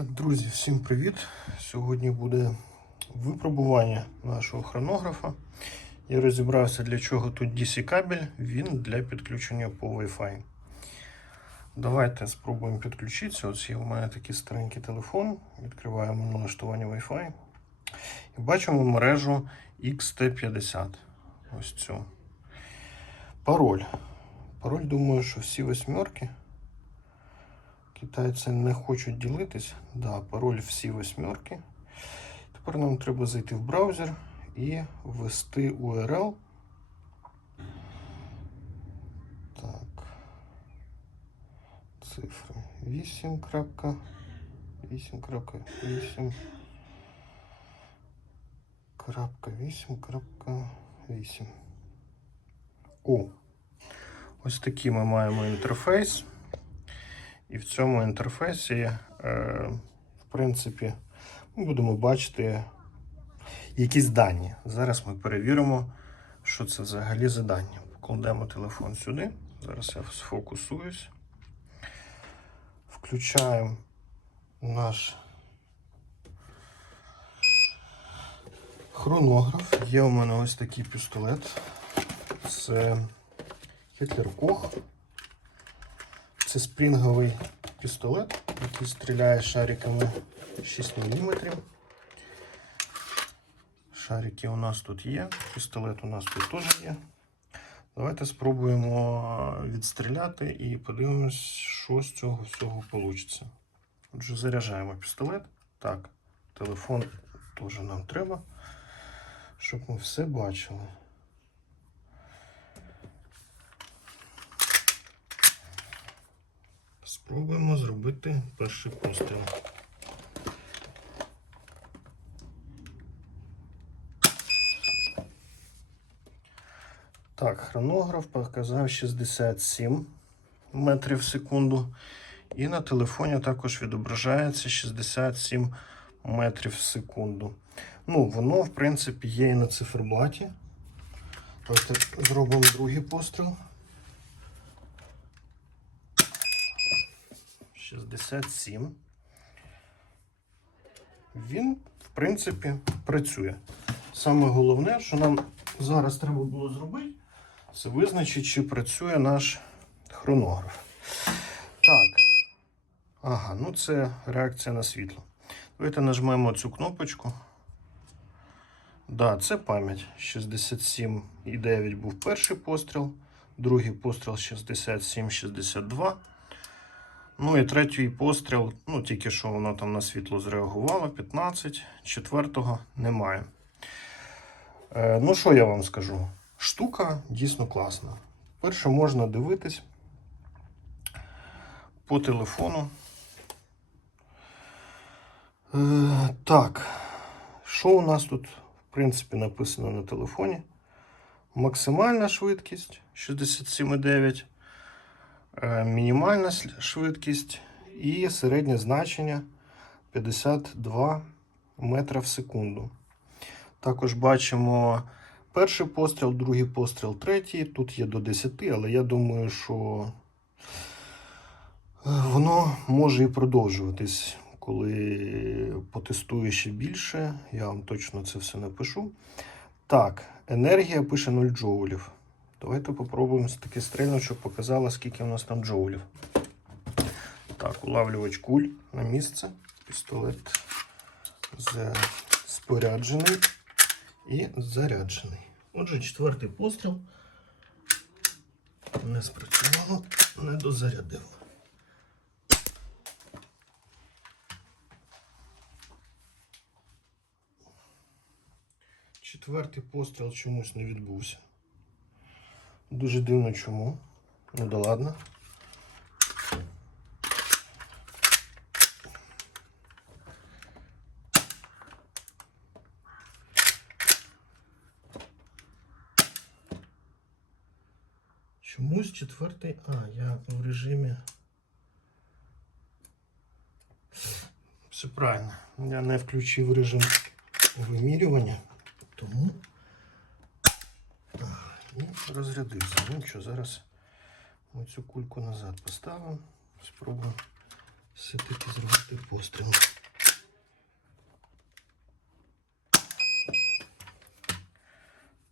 Так, друзі, всім привіт! Сьогодні буде випробування нашого хронографа. Я розібрався, для чого тут DC кабель, він для підключення по Wi-Fi. Давайте спробуємо підключитися. Ось є у мене такий старенький телефон. Відкриваємо налаштування Wi-Fi. І бачимо мережу XT50. Ось цю. Пароль. Пароль, думаю, що всі восьмерки. Китайці не хочуть ділитись. Да, пароль всі восьмерки. Тепер нам треба зайти в браузер і ввести URL. Так. Цифри 8.8.8. Крапка 8.8. О, ось такий ми маємо інтерфейс. І в цьому інтерфейсі, е, в принципі, ми будемо бачити якісь дані. Зараз ми перевіримо, що це взагалі за дані. Покладемо телефон сюди. Зараз я сфокусуюсь. Включаємо наш хронограф. Є у мене ось такий пістолет. Це Хітлер Кох. Це спринговий пістолет, який стріляє шариками 6 мм. Шарики у нас тут є, пістолет у нас тут теж є. Давайте спробуємо відстріляти і подивимось, що з цього всього вийде. Отже, заряджаємо пістолет. Так, телефон теж нам треба, щоб ми все бачили. Спробуємо зробити перший постріл. Так, хронограф показав 67 метрів в секунду. І на телефоні також відображається 67 метрів в секунду. Ну, воно, в принципі, є і на циферблаті. Давайте зробимо другий постріл. 67. Він, в принципі, працює. Саме головне, що нам зараз треба було зробити, це визначити, чи працює наш хронограф. Так. Ага, ну це реакція на світло. Давайте нажмемо цю кнопочку. Да, це пам'ять. 67,9 був перший постріл, другий постріл 67,62. Ну і третій постріл, ну тільки що воно там на світло зреагувало, 15, четвертого немає. Е, ну, що я вам скажу? Штука дійсно класна. Перше, можна дивитись по телефону. Е, так, що у нас тут, в принципі, написано на телефоні? Максимальна швидкість 67,9. Е, мінімальна швидкість і середнє значення 52 метра в секунду. Також бачимо перший постріл, другий постріл, третій. Тут є до 10, але я думаю, що е, воно може і продовжуватись. Коли потестую ще більше, я вам точно це все напишу. Так, енергія пише 0 джоулів. Давайте попробуємо таки стрільно, щоб показало, скільки у нас там джоулів. Так, улавлювач куль на місце. Пістолет споряджений і заряджений. Отже, четвертий постріл не спрацювало, не дозарядило. Четвертий постріл чомусь не відбувся. Дуже дивно чому. Ну да ладно. Чомусь четвертий. А, я в режимі. Все правильно. Я не включив режим вимірювання, тому і розрядився. Ну що, зараз ми цю кульку назад поставимо. Спробуємо все-таки зробити постріл.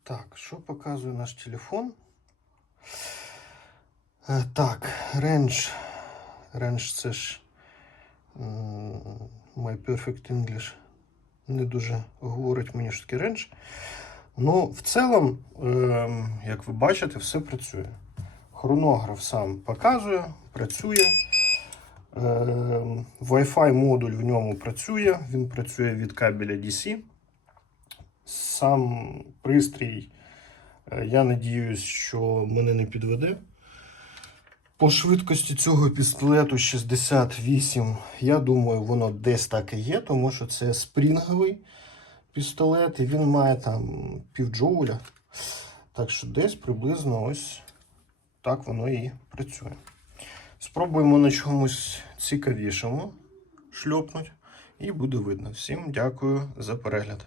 Так, що показує наш телефон? Е, Так, рендж. Рендж це ж My Perfect English. Не дуже говорить мені, що таке рендж. Ну, в цілому, ем, як ви бачите, все працює. Хронограф сам показує, працює. Ем, Wi-Fi модуль в ньому працює, він працює від кабеля DC. Сам пристрій, е, я надіюсь, що мене не підведе. По швидкості цього пістолету 68, я думаю, воно десь так і є, тому що це спрінговий пістолет, і він має там півджоуля. Так що десь приблизно ось так воно і працює. Спробуємо на чомусь цікавішому шльопнути, і буде видно. Всім дякую за перегляд.